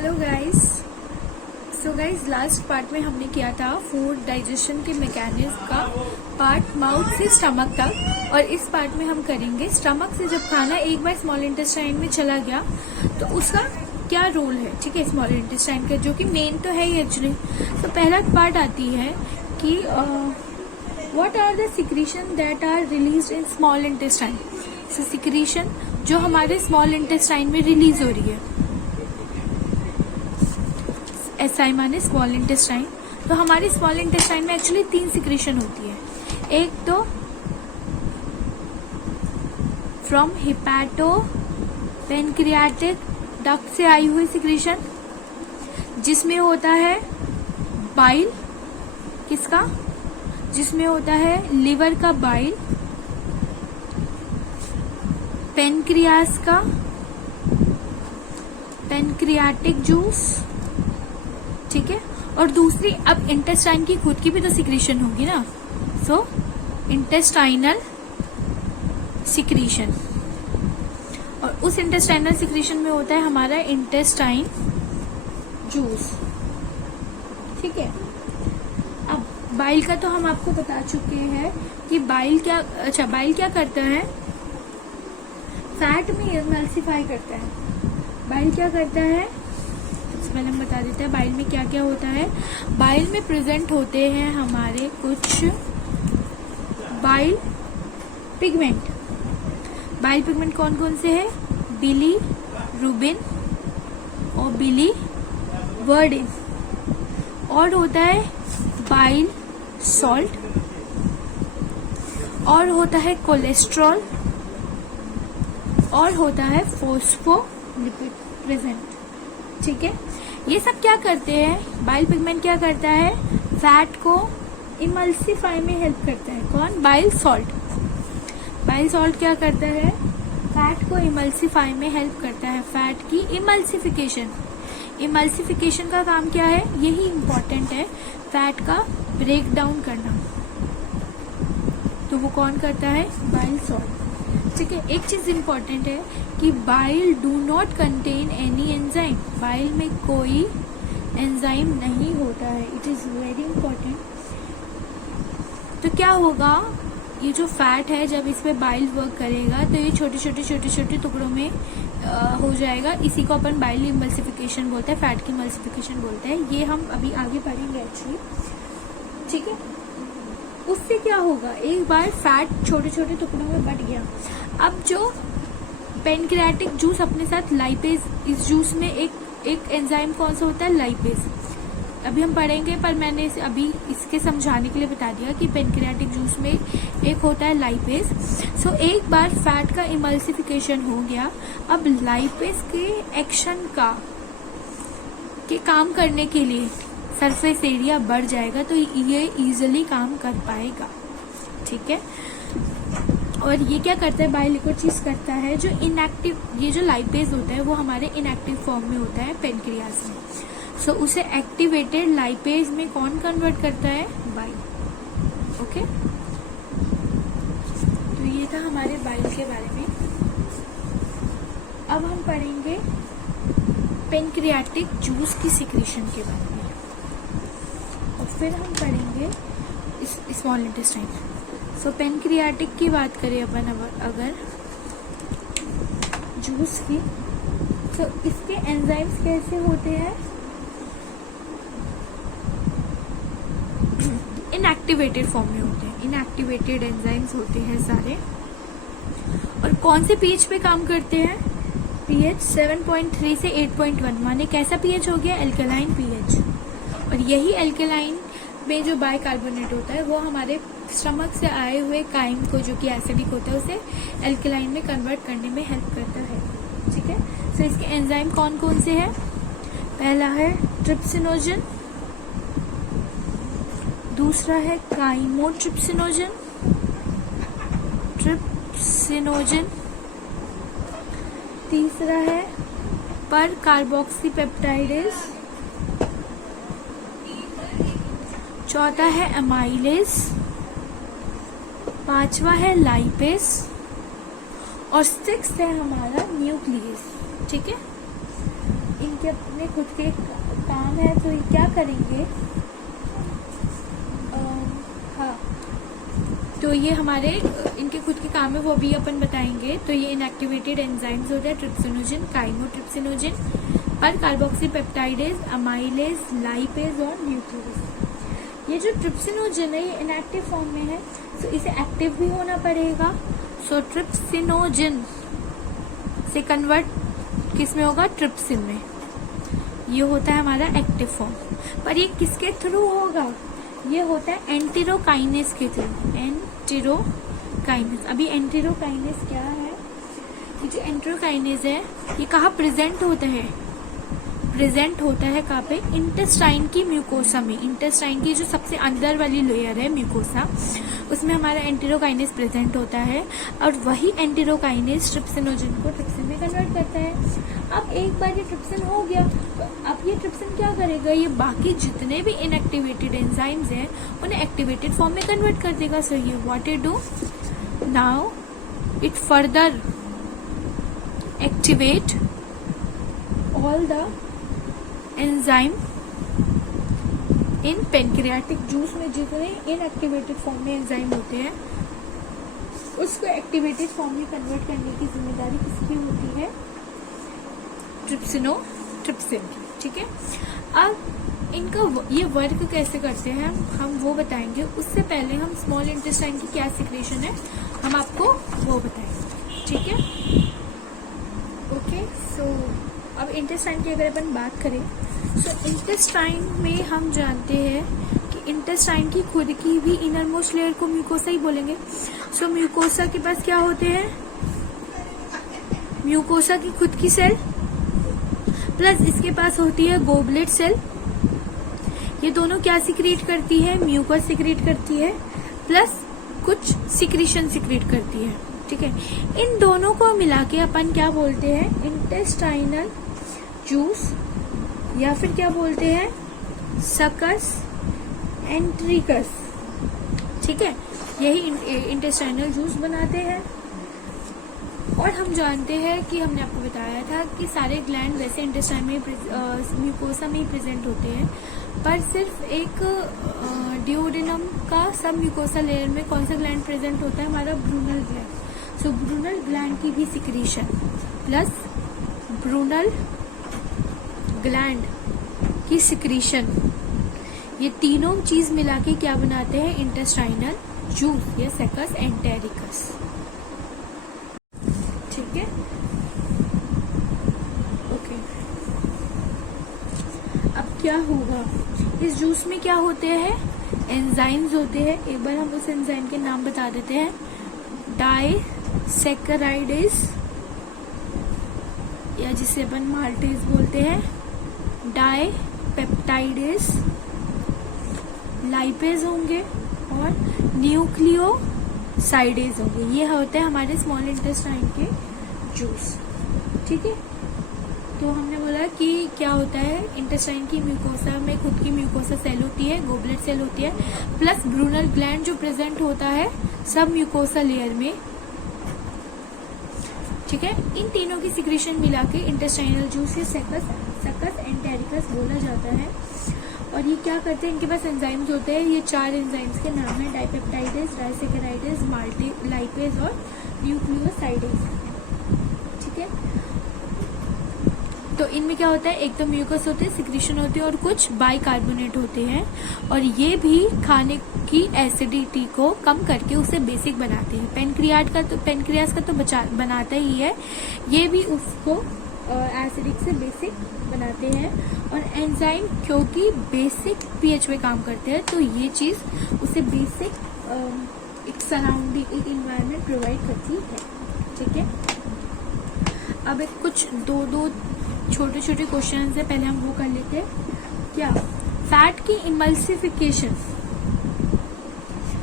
Hello guys. So guys, last part में हमने किया था फूड डाइजेशन के मैकेनिज्म का पार्ट माउथ से स्टमक तक, और इस पार्ट में हम करेंगे स्टमक से जब खाना एक बार स्मॉल इंटेस्टाइन में चला गया तो उसका क्या रोल है। ठीक है, स्मॉल इंटेस्टाइन का जो कि मेन तो है ही एक्चुअली। तो पहला पार्ट आती है कि what are the secretion that are released in small intestine. So secretion जो हमारे स्मॉल इंटेस्टाइन में रिलीज हो रही है, एसआई माने स्मॉल इंटेस्टाइन। तो हमारे स्मॉल इंटेस्टाइन में एक्चुअली 3 सिक्रीशन होती है। एक तो फ्रॉम हिपैटो पेनक्रियाटिक डक्ट से आई हुई सिक्रीशन, जिसमें होता है बाइल, किसका, जिसमें होता है लिवर का बाइल, पेनक्रियास का पेनक्रियाटिक जूस। ठीक है, और दूसरी अब इंटेस्टाइन की खुद की भी तो सिक्रीशन होगी ना, सो इंटेस्टाइनल सिक्रीशन। और उस इंटेस्टाइनल सिक्रीशन में होता है हमारा इंटेस्टाइन जूस। ठीक है, अब बाइल का तो हम आपको बता चुके हैं कि बाइल क्या करता है, फैट में एमल्सिफाई करता है। बाइल क्या करता है, सबसे पहले हम बता देते हैं बाइल में क्या क्या होता है। बाइल में प्रेजेंट होते हैं हमारे कुछ बाइल पिगमेंट। बाइल पिगमेंट कौन कौन से हैं, बिली रूबिन और बिली वर्डिन। और होता है बाइल सॉल्ट, और होता है कोलेस्ट्रॉल, और होता है फोस्फोलिपिड प्रेजेंट। ठीक है, ये सब क्या करते हैं, बाइल पिगमेंट क्या करता है, फैट को इमल्सिफाई में हेल्प करता है। कौन, बाइल सॉल्ट। बाइल सॉल्ट क्या करता है, फैट को इमल्सिफाई में हेल्प करता है, फैट की इमल्सिफिकेशन। इमल्सिफिकेशन का काम क्या है, यही इंपॉर्टेंट है, फैट का ब्रेक डाउन करना। तो वो कौन करता है, बाइल सॉल्ट। ठीक है, एक चीज इंपॉर्टेंट है कि bile do not contain any enzyme. Bile में कोई एंजाइम नहीं होता है, इट इज वेरी इंपॉर्टेंट। तो क्या होगा, ये जो फैट है जब इस पे बाइल वर्क करेगा तो ये छोटे छोटे टुकड़ों में हो जाएगा। इसी को अपन बाइल इमल्सिफिकेशन बोलते हैं, फैट की इमल्सिफिकेशन बोलते हैं। ये हम अभी आगे पढ़ेंगे एक्चुअली। ठीक है, उससे क्या होगा, एक बार फैट छोटे छोटे टुकड़ों में बट गया। अब जो पेनक्रियाटिक जूस अपने साथ लाइपेज, इस जूस में एक एंजाइम कौन सा होता है, लाइपेज। अभी हम पढ़ेंगे, पर मैंने अभी इसके समझाने के लिए बता दिया कि पेनक्रियाटिक जूस में एक होता है लाइपेज। सो एक बार फैट का इमल्सिफिकेशन हो गया, अब लाइपेज के एक्शन के काम करने के लिए सरफेस एरिया बढ़ जाएगा, तो ये इजीली काम कर पाएगा। ठीक है, और ये क्या करता है, बाइल एक और चीज करता है, जो इनएक्टिव, ये जो लाइपेज होता है वो हमारे इनएक्टिव फॉर्म में होता है पेनक्रियास में। सो उसे एक्टिवेटेड लाइपेज में कौन कन्वर्ट करता है, बाइल। ओके, तो ये था हमारे बाइल के बारे में। अब हम पढ़ेंगे पेनक्रियाटिक जूस की सिक्रीशन के बारे में, और फिर हम पढ़ेंगे स्मॉल इंटेस्टाइन। सो पेनक्रियाटिक की बात करें अपन अगर जूस की, तो इसके एंजाइम्स कैसे होते हैं, इनएक्टिवेटेड फॉर्म में होते हैं। इनएक्टिवेटेड एंजाइम्स होते हैं सारे, और कौन से पीएच पे काम करते हैं, पीएच 7.3 से 8.1, माने कैसा पीएच हो गया, एल्कलाइन पीएच। और यही एल्कलाइन में जो बाइकार्बोनेट होता है वो हमारे स्टमक से आए हुए काइम को, जो कि एसिडिक होता है, उसे एल्कलाइन में कन्वर्ट करने में हेल्प करता है। ठीक है, तो इसके एंजाइम कौन कौन से हैं, पहला है ट्रिप्सिनोजन, दूसरा है काइमोट्रिप्सिनोजन, तीसरा है पर कार्बोक्सीपेप्टाइडेज, चौथा है अमाइलेज, पांचवा है लाइपेज, और 6 है हमारा न्यूक्लियस। ठीक है, इन इनके अपने खुद के काम है, तो ये क्या करेंगे, हाँ, तो ये हमारे इनके खुद के काम है, वो भी अपन बताएंगे। तो ये इनएक्टिवेटेड एंजाइम्स होते हैं, ट्रिप्सिनोजन, काइमोट्रिप्सिनोजन, पर कार्बोक्सी पेप्टाइडेज, अमाइलेज, लाइपेज और न्यूक्लियस। ये जो ट्रिप्सिनोजन है ये इनएक्टिव फॉर्म में है, तो इसे एक्टिव भी होना पड़ेगा। सो ट्रिप्सिनोजन से कन्वर्ट किस में होगा, ट्रिप्सिन में। ये होता है हमारा एक्टिव फॉर्म। पर ये किसके थ्रू होगा, ये होता है एंटेरोकाइनेस के थ्रू। एंटेरोकाइनेस, अभी एंटेरोकाइनेस क्या है, ये जो एंटेरोकाइनेस है ये कहाँ प्रेजेंट होता है, प्रेजेंट होता है कहाँ पे, इंटेस्टाइन की म्यूकोसा में। इंटेस्टाइन की जो सबसे अंदर वाली लेयर है म्यूकोसा, उसमें हमारा एंटेरोकाइनेस प्रेजेंट होता है, और वही एंटेरोकाइनेस ट्रिप्सिनोजन को ट्रिप्सिन में कन्वर्ट करता है। अब एक बार ये ट्रिप्सिन हो गया, तो अब ये ट्रिप्सिन क्या करेगा, ये बाकी जितने भी इनएक्टिवेटेड एंजाइम्स हैं उन्हें एक्टिवेटेड फॉर्म में कन्वर्ट कर देगा। सो ये what it do, now it further activate all the enzyme in pancreatic juice में जितने इनएक्टिवेटेड फॉर्म में एंजाइम होते हैं उसको एक्टिवेटेड फॉर्म में कन्वर्ट करने की जिम्मेदारी किसकी होती है, ट्रिप्सिन। ठीक है, अब इनका ये वर्क कैसे करते हैं हम वो बताएंगे। उससे पहले हम स्मॉल इंटेस्टाइन की क्या सिक्रेशन है हम आपको वो बताएंगे। ठीक है, ओके। सो अब इंटेस्टाइन की अगर अपन बात करें, तो इंटेस्टाइन में हम जानते हैं कि इंटेस्टाइन की खुद की भी इनर मोस्ट लेयर को म्यूकोसा ही बोलेंगे। सो म्यूकोसा के पास क्या होते हैं, म्यूकोसा की खुद की सेल, प्लस इसके पास होती है गोबलेट सेल। ये दोनों क्या सिक्रीट करती है, म्यूकस सिक्रीट करती है, प्लस कुछ सिक्रीशन सिक्रीट करती है। ठीक है, इन दोनों को मिला के अपन क्या बोलते हैं, इंटेस्टाइनल जूस, या फिर क्या बोलते हैं, सकस एंट्रिकस। ठीक है, यही इंटेस्टाइनल जूस बनाते हैं। और हम जानते हैं कि हमने आपको बताया था कि सारे ग्लैंड वैसे इंटेस्टाइन में म्यूकोसा में ही प्रेजेंट होते हैं, पर सिर्फ एक डिओडेनम का सब म्यूकोसा लेयर में कौन सा ग्लैंड प्रेजेंट होता है, हमारा ब्रूनल ग्लैंड। सो ब्रूनल ग्लैंड की भी सिक्रीशन प्लस ब्रूनल ग्लैंड की सिक्रीशन, ये तीनों चीज मिला के क्या बनाते हैं, इंटेस्टाइनल जूस या सकस एंटेरिकस। ठीक है, ओके। अब क्या होगा, इस जूस में क्या होते हैं, एंजाइम्स होते हैं। एक बार हम उस एंजाइम के नाम बता देते हैं, डाइसैकेराइडेज, या जिसे अपन माल्टेज बोलते हैं, डाइपेप्टाइडेज, लाइपेज होंगे और न्यूक्लियोसाइडेज होंगे। ये होते हैं हमारे स्मॉल इंटेस्टाइन के जूस। ठीक है, तो हमने बोला कि क्या होता है, इंटेस्टाइन की म्यूकोसा में खुद की म्यूकोसा सेल होती है, गोबलेट सेल होती है, प्लस ब्रूनल ग्लैंड जो प्रेजेंट होता है सब म्यूकोसा लेयर में। ठीक है, इन तीनों की सिक्रीशन मिला के इंटेस्टाइनल जूस या सकस एंटेरिकस बोला जाता है। और ये क्या करते हैं, इनके पास एंजाइम्स होते हैं, ये 4 एंजाइम्स के नाम है, डाइपेप्टाइडेज, डाइसैकेराइडेज, लाइपेज और न्यूक्लियोसाइडेज। ठीक है, तो इनमें क्या होता है, एक तो म्यूकस होते हैं, सिक्रीशन होती है, और कुछ बाइकार्बोनेट होते हैं, और ये भी खाने की एसिडिटी को कम करके उसे बेसिक बनाते हैं। पेनक्रियास का तो बनाता ही है, ये भी उसको एसिडिक से बेसिक बनाते हैं। और एंजाइम क्योंकि बेसिक पीएच में काम करते हैं, तो ये चीज उसे बेसिक एक सराउंडिंग, एक इन्वायरमेंट प्रोवाइड करती है। ठीक है, अब एक कुछ दो छोटे छोटे क्वेश्चन है, पहले हम वो कर लेते हैं। क्या फैट की इमल्सिफिकेशन,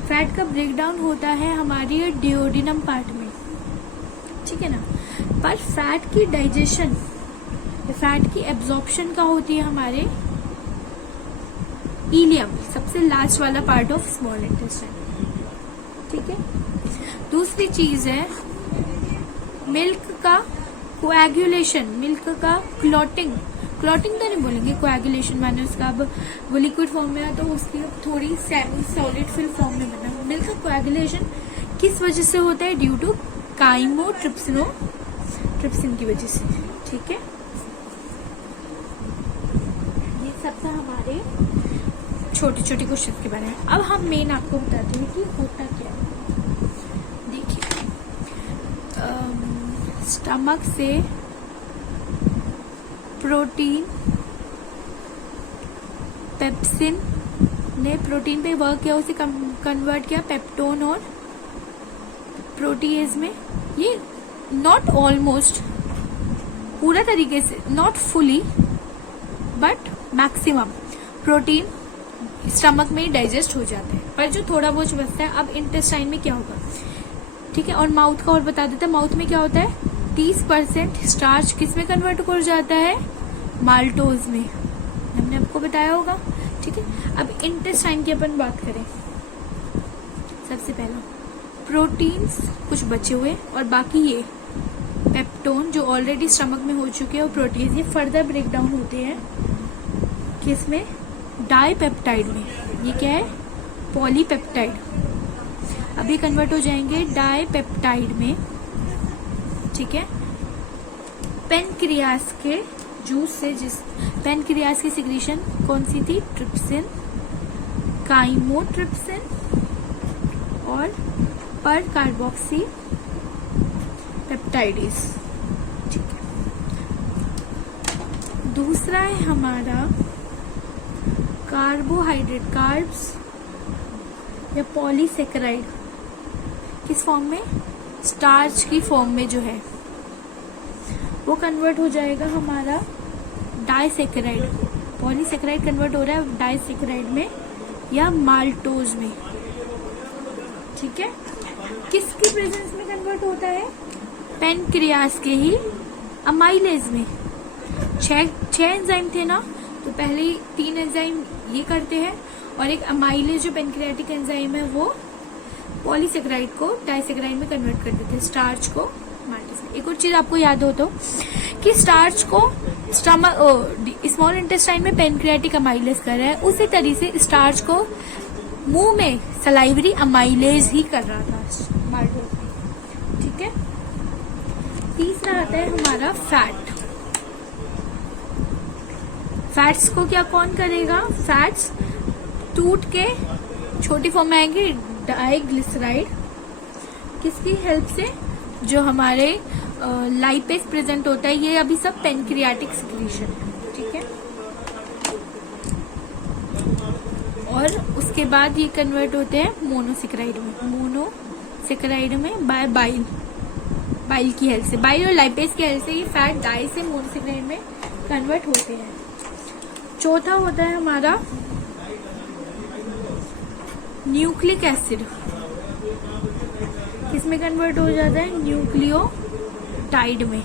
फैट का ब्रेकडाउन होता है हमारी डिओडिनम पार्ट में, ठीक है ना, पर फैट की डाइजेशन, फैट की एब्जॉर्प्शन का होती है हमारे इलियम, सबसे लास्ट वाला पार्ट ऑफ स्मॉल इंटेस्टाइन। ठीक है, दूसरी चीज है मिल्क का कोएगुलेशन, मिल्क का क्लॉटिंग क्लॉटिंग तो नहीं बोलेंगे, कोएगुलेशन माने उसका अब वो लिक्विड फॉर्म में है तो उसकी थोड़ी सेमी सॉलिड फिल फॉर्म में बना। मिल्क कोएगुलेशन किस वजह से होता है? ड्यू टू काइमोट्रिप्सिन की वजह से। ठीक है, ये सब था हमारे छोटे छोटे क्वेश्चन के बारे में। अब हम मेन आपको बताते हैं कि होता क्या है। देखिए, स्टमक से प्रोटीन पेप्सिन ने प्रोटीन पे वर्क किया, उसे कन्वर्ट किया पेप्टोन और प्रोटीएज में। ये नॉट ऑलमोस्ट पूरा तरीके से, not fully but maximum protein stomach में डाइजेस्ट हो जाते हैं, पर जो थोड़ा बहुत बचता है अब इंटेस्टाइन में क्या होगा। ठीक है, और माउथ का और बता देता है, माउथ में क्या होता है? 30% स्टार्च किस में कन्वर्ट हो जाता है? माल्टोज में, हमने आपको बताया होगा। ठीक है, अब इंटेस्टाइन की अपन बात करें। सबसे पहला प्रोटीन्स कुछ बचे हुए और बाकी ये पेप्टोन जो ऑलरेडी स्टमक में हो चुके हैं और प्रोटीन्स ये फर्दर ब्रेक डाउन होते हैं किसमें? डाइपेप्टाइड में। ये क्या है? पॉलीपेप्टाइड। अभी कन्वर्ट हो जाएंगे डाइपेप्टाइड में। ठीक है, पेनक्रियास के जूस से, जिस पेनक्रियास की सिक्रीशन कौन सी थी? ट्रिप्सिन, काइमोट्रिप्सिन और पर कार्बोक्सी पेप्टाइडेज। ठीक है, दूसरा है हमारा कार्बोहाइड्रेट, कार्ब्स या पॉलीसेकेराइड किस फॉर्म में? स्टार्च की फॉर्म में जो है वो कन्वर्ट हो जाएगा हमारा डाइसेकेराइड। पॉलीसेकेराइड कन्वर्ट हो रहा है डाइसेकेराइड में या माल्टोज में। ठीक है, किसकी प्रेजेंस में कन्वर्ट होता है? पेनक्रियास के ही अमाइलेज में। 6 एंजाइम थे ना, तो पहले 3 एंजाइम ये करते हैं और एक अमाइलेज जो पेनक्रियाटिक एंजाइम है वो पॉलीसेकेराइड को डाइसेकेराइड में कन्वर्ट कर देते हैं, स्टार्च को माल्टोज में। एक और चीज आपको याद हो तो कि स्टार्च को स्मॉल इंटेस्टाइन में पेनक्रियाटिक अमाइलेज कर रहा है, उसी तरीके से स्टार्च को मुंह में सलाइवरी अमाइलेज ही कर रहा था माल्टोज में। ठीक है, तीसरा आता है हमारा फैट। फैट्स को क्या कौन करेगा? फैट्स टूट के छोटी फॉर्म में आएंगे डाइग्लिसराइड किसकी हेल्प से? जो हमारे लाइपेज प्रेजेंट होता है, ये अभी सब पेनक्रियाटिक सिक्रीशन है। ठीक है, और उसके बाद ये कन्वर्ट होते हैं मोनोसेकेराइड में बाय बाइल की हेल्प से, बाइल और लाइपेज की हेल्प से ये फैट डाई से मोनोसेकेराइड में कन्वर्ट होते हैं। चौथा होता है हमारा न्यूक्लिक एसिड, किसमें कन्वर्ट हो जाता है? न्यूक्लियोटाइड में,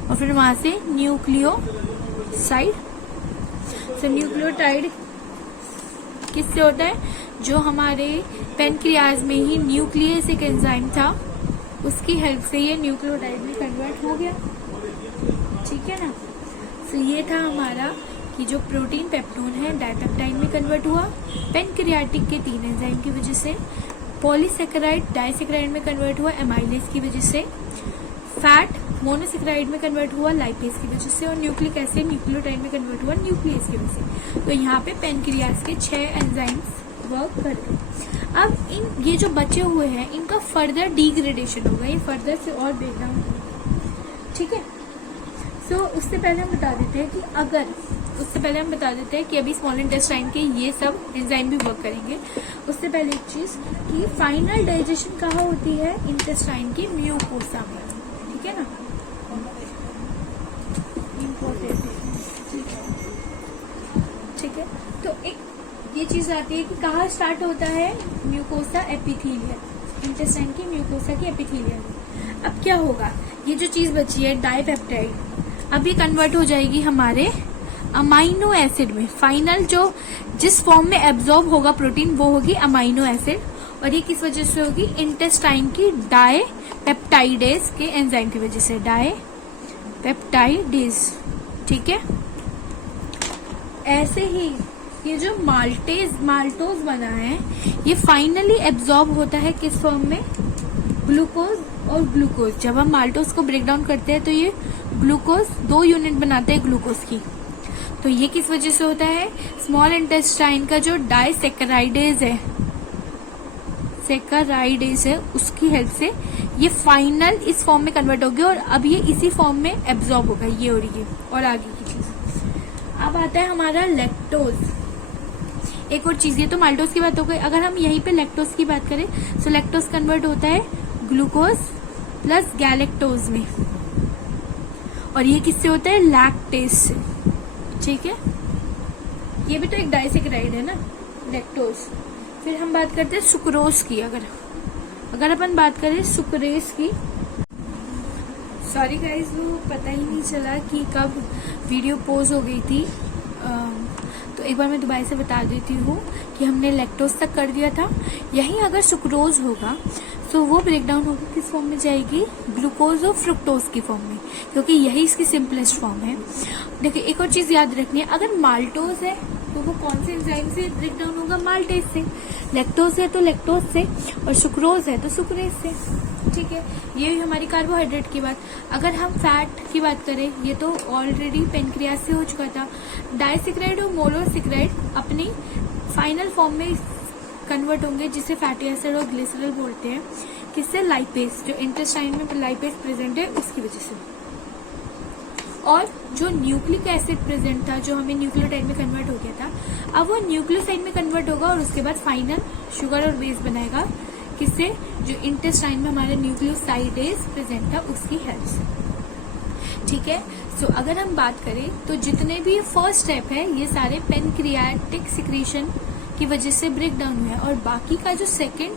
और फिर वहां से न्यूक्लियोसाइड। तो न्यूक्लियोटाइड किससे होता है? जो हमारे पेनक्रियाज में ही न्यूक्लियस एक एंजाइम था, उसकी हेल्प से ये न्यूक्लियोटाइड में कन्वर्ट हो गया। ठीक है ना, तो ये था हमारा कि जो प्रोटीन पेप्टोन है डाइपेप्टाइड में कन्वर्ट हुआ पेनक्रियाटिक के 3 एंजाइम की वजह से, पॉलीसेकेराइड डाइसेकेराइड में कन्वर्ट हुआ एमाइलेज की वजह से, फैट मोनोसेकेराइड में कन्वर्ट हुआ लाइपेज की वजह से, और न्यूक्लिक एसिड न्यूक्लियोटाइड में कन्वर्ट हुआ न्यूक्लियस की वजह से। तो यहाँ पे पेनक्रियास के 6 एंजाइम्स वर्क करते हैं। अब ये जो बचे हुए हैं इनका फर्दर डिग्रेडेशन होगा, ये फर्दर से और ब्रेकडाउन होगा। ठीक है, सो उससे पहले हम बता देते हैं कि अभी स्मॉल इंटेस्टाइन के ये सब एंजाइम भी वर्क करेंगे। उससे पहले एक चीज कि फाइनल डाइजेशन कहाँ होती है? इंटेस्टाइन की म्यूकोसा में। ठीक है ना, इम्पोर्टेंट है। ठीक है, तो एक ये चीज आती है कि कहाँ स्टार्ट होता है? म्यूकोसा एपिथेलियल, इंटेस्टाइन की म्यूकोसा की एपिथेलियल। अब क्या होगा? ये जो चीज बची है डाइपेप्टाइड, अब ये कन्वर्ट हो जाएगी हमारे अमाइनो एसिड में। फाइनल जो जिस फॉर्म में एब्जॉर्ब होगा प्रोटीन वो होगी अमाइनो एसिड, और ये किस वजह से होगी? इंटेस्टाइन की डाइपेप्टाइडेज के एंजाइम की वजह से, डाइपेप्टाइडेज। ठीक है। ऐसे ही ये जो माल्टोज बना है ये फाइनली एब्जॉर्ब होता है किस फॉर्म में, ग्लूकोज और ग्लूकोज। जब हम माल्टोज को ब्रेक डाउन करते हैं तो ये ग्लूकोज 2 यूनिट बनाते हैं ग्लूकोज की। तो ये किस वजह से होता है, स्मॉल इंटेस्टाइन का जो डाइसेकेराइडेज है उसकी हेल्प से ये फाइनल इस फॉर्म में कन्वर्ट होगी और अब ये इसी फॉर्म में एब्जॉर्ब होगा, ये और ये और आगे की चीज। अब आता है हमारा लैक्टोज। एक और चीज, ये तो माल्टोज की बात हो गई। अगर हम यहीं पे लैक्टोज की बात करें तो लैक्टोज कन्वर्ट होता है ग्लूकोज प्लस गैलेक्टोज में, और ये किससे होता है, लैक्टेज से। ठीक है, ये भी तो एक डाइसेकेराइड है ना, लैक्टोज। फिर हम बात करते हैं सुक्रोज की। अगर अपन बात करें सुक्रेज की, सॉरी गाइस वो पता ही नहीं चला कि कब वीडियो पोज हो गई थी, तो एक बार मैं दोबारा से बता देती हूँ कि हमने लैक्टोज तक कर दिया था। यही अगर सुक्रोज होगा तो वो ब्रेक डाउन होकर किस फॉर्म में जाएगी, ग्लूकोज और फ्रुक्टोज की फॉर्म में, क्योंकि यही इसकी सिंपलेस्ट फॉर्म है। देखिए एक और चीज याद रखनी है, अगर माल्टोज है तो वो कौन से एंजाइम से ब्रेक डाउन होगा, माल्टेज से। लैक्टोज है तो लैक्टोज से, और सुक्रोज है तो सुक्रेज से। ठीक है, ये हुई हमारी कार्बोहाइड्रेट की बात। अगर हम फैट की बात करें, ये तो ऑलरेडी पेनक्रियाज से हो चुका था। डाइसेकेराइड और मोनोसेकेराइड अपनी फाइनल फॉर्म में कन्वर्ट होंगे, जिसे फैटी एसिड और ग्लिसरॉल बोलते हैं। किससे, लाइपेज, जो इंटेस्टाइन में लाइपेज प्रेजेंट है उसकी वजह से। और जो न्यूक्लिक एसिड प्रेजेंट था, जो हमें न्यूक्लियोटाइड में कन्वर्ट हो गया था, अब वो न्यूक्लियोसाइड में कन्वर्ट होगा और उसके बाद फाइनल शुगर और बेस बनाएगा। किससे, जो इंटेस्टाइन में हमारा न्यूक्लियोसाइडेज प्रेजेंट था उसकी हेल्प से। ठीक है, सो अगर हम बात करें तो जितने भी फर्स्ट स्टेप है ये सारे पेनक्रियाटिक सिक्रीशन की वजह से ब्रेक डाउन हुआ है, और बाकी का जो सेकेंड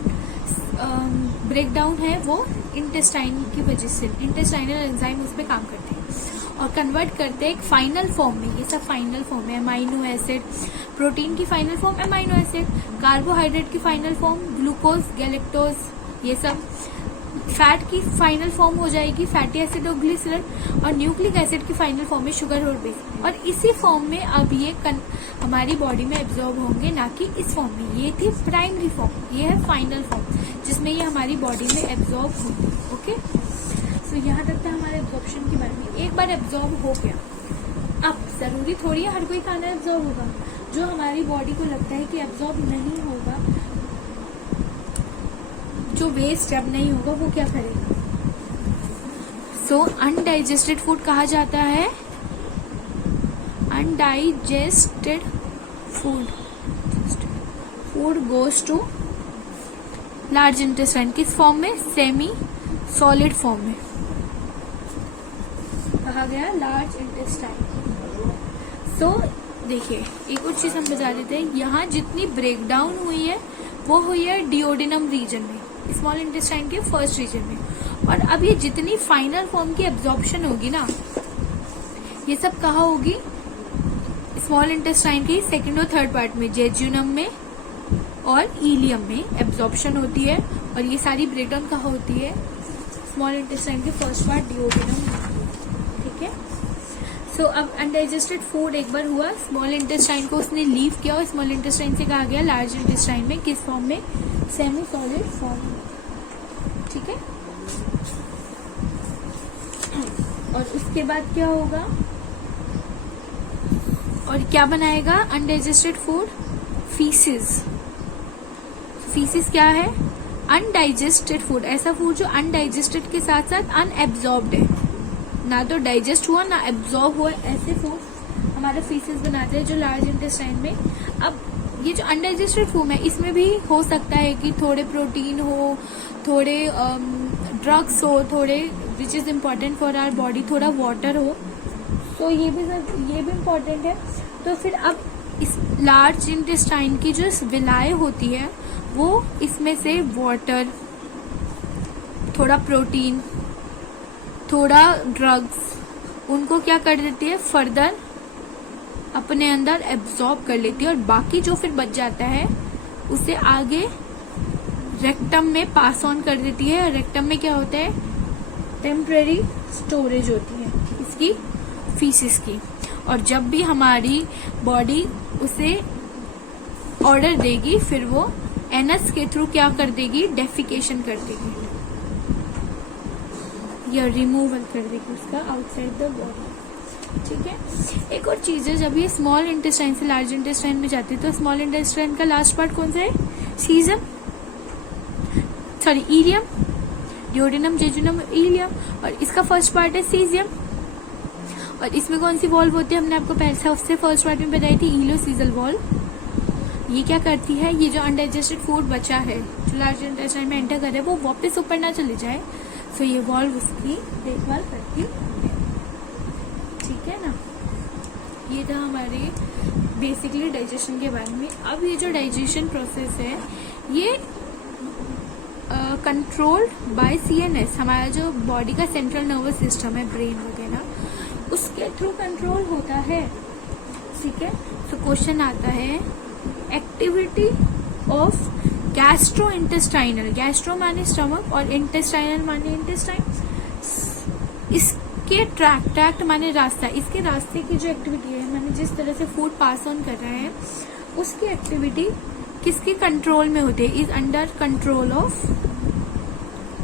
ब्रेक डाउन है वो इंटेस्टाइन की वजह से, इंटेस्टाइनल एंजाइम उस पर काम करते हैं और कन्वर्ट करते हैं एक फाइनल फॉर्म में। ये सब फाइनल फॉर्म है, अमाइनो एसिड, प्रोटीन की final form amino acid, carbohydrate की फाइनल फॉर्म ग्लूकोज, गैलेक्टोज, ये सब फैट की फाइनल फॉर्म हो जाएगी फैटी एसिड और ग्लिसरॉल, और न्यूक्लिक एसिड की फाइनल फॉर्म में शुगर और बेस। और इसी फॉर्म में अब ये हमारी बॉडी में एब्जॉर्ब होंगे, ना कि इस फॉर्म में। ये थी प्राइमरी फॉर्म, ये है फाइनल फॉर्म जिसमें ये हमारी बॉडी में एब्जॉर्ब होंगे। ओके, सो यहाँ तक था हमारे एब्जॉर्प्शन की बात में। एक बार एब्जॉर्ब हो गया, अब जरूरी थोड़ी है हर कोई खाना एब्जॉर्ब होगा। जो हमारी बॉडी को लगता है कि एब्जॉर्ब नहीं होगा, जो वेस्ट अब नहीं होगा, वो क्या करेगा। सो अनडाइजेस्टेड फूड कहा जाता है, undigested food goes to large intestine. किस फॉर्म में, सेमी सॉलिड फॉर्म में कहा गया, लार्ज इंटेस्टाइन। सो देखिए एक और चीज हम बता देते हैं, यहाँ जितनी ब्रेक डाउन हुई है वो हुई है डिओडिनम रीजन में, स्मॉल इंटेस्टाइन के फर्स्ट रीजन में। और अब ये जितनी फाइनल फॉर्म की एब्जॉर्प्शन होगी ना, ये सब कहाँ होगी, स्मॉल इंटेस्टाइन की सेकंड और थर्ड पार्ट में, जेजुनम में और इलियम में एब्जॉर्प्शन होती है। और ये सारी ब्रेकडाउन कहाँ होती है, स्मॉल इंटेस्टाइन के फर्स्ट पार्ट डिओडिनम। ठीक है, सो अब अनडाइजेस्टेड फूड एक बार हुआ, स्मॉल इंटेस्टाइन को उसने लीव किया और स्मॉल इंटेस्टाइन से कहा गया लार्ज इंटेस्टाइन में, किस फॉर्म में, सेमी सॉलिड फॉर्म। ठीक है, और उसके बाद क्या होगा, और क्या बनाएगा अनडाइजेस्टेड फूड, फीसिस। फीसिस क्या है, अनडाइजेस्टेड फूड, ऐसा फूड जो अनडाइजेस्टेड के साथ साथ अनएब्जॉर्ब्ड है, ना तो डाइजेस्ट हुआ ना एब्जॉर्ब हुआ, ऐसे फूड हमारा फीसिस बनाते हैं जो लार्ज इंटेस्टाइन में। अब ये जो अनडाइजेस्टेड फूड है, इसमें भी हो सकता है कि थोड़े प्रोटीन हो, थोड़े ड्रग्स हो, थोड़े which is important for our body, थोड़ा वाटर हो, तो ये भी इम्पोर्टेंट है। तो फिर अब इस लार्ज इंटेस्टाइन की जो विलायें होती है वो इसमें से वाटर, थोड़ा प्रोटीन, थोड़ा ड्रग्स, उनको क्या कर देती है, फर्दर अपने अंदर एब्जॉर्ब कर लेती है, और बाकी जो फिर बच जाता है उसे आगे रेक्टम में पास ऑन कर देती है। रेक्टम में क्या होता है, टेम्परेरी स्टोरेज होती है इसकी फीसिस की। और जब भी हमारी बॉडी उसे ऑर्डर देगी फिर वो एनस के थ्रू क्या कर देगी, डेफिकेशन कर देगी या रिमूवल कर देगी उसका आउटसाइड द बॉडी। ठीक है। एक और चीज है, जब ये स्मॉल इंटेस्टाइन से लार्ज इंटेस्टाइन में जाती है तो स्मॉल इंटेस्टाइन का लास्ट पार्ट कौन सा है, caecum, sorry ileum, duodenum, jejunum, ileum, और इसका फर्स्ट पार्ट है सीजियम। और इसमें कौन सी वॉल्व होती है, हमने आपको पहले सबसे फर्स्ट पार्ट में बताई थी, इलियोसीजल वॉल्व। ये क्या करती है, ये जो अनडाइजेस्टेड फूड बचा है जो लार्ज इंटेस्टाइन में एंटर कर रहा है वो वापस ऊपर ना चले जाए, तो ये वॉल्व उसकी देखभाल करती है। ठीक है ना। ये था हमारे बेसिकली डाइजेशन के बारे में। अब ये जो डाइजेशन प्रोसेस है ये कंट्रोल्ड बाय सीएनएस, हमारा जो बॉडी का सेंट्रल नर्वस सिस्टम है, ब्रेन वगैरह, उसके थ्रू कंट्रोल होता है। ठीक है। तो क्वेश्चन आता है activity of gastro intestinal, gastro माने स्टमक और इंटेस्टाइनल माने इंटेस्टाइन, इसके ट्रैक्ट माने रास्ता, इसके रास्ते की जो एक्टिविटी है माने जिस तरह से फूड पास ऑन कर रहा है उसकी एक्टिविटी किसके कंट्रोल में होती है, इज अंडर कंट्रोल ऑफ,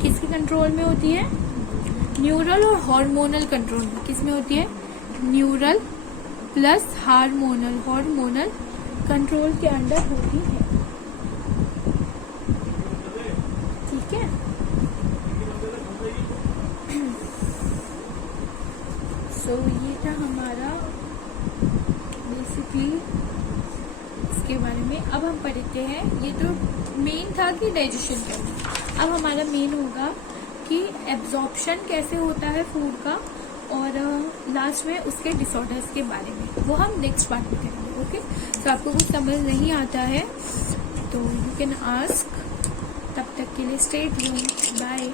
किसके कंट्रोल में होती है, न्यूरल और हार्मोनल कंट्रोल में। किस में होती है, neural plus hormonal, hormonal control के अंडर होती है। ठीक है। सो ये था हमारा बेसिकली इसके बारे में। अब हम पढ़ते हैं, ये तो मेन था कि डाइजेशन का, अब हमारा मेन होगा कि एब्जॉर्प्शन कैसे होता है फूड का, और लास्ट में उसके डिसऑर्डर्स के बारे में, वो हम नेक्स्ट पार्ट में करेंगे। ओके। तो आपको कुछ समझ नहीं आता है तो यू कैन आस्क। तब तक के लिए स्टे ट्यून्ड, बाय।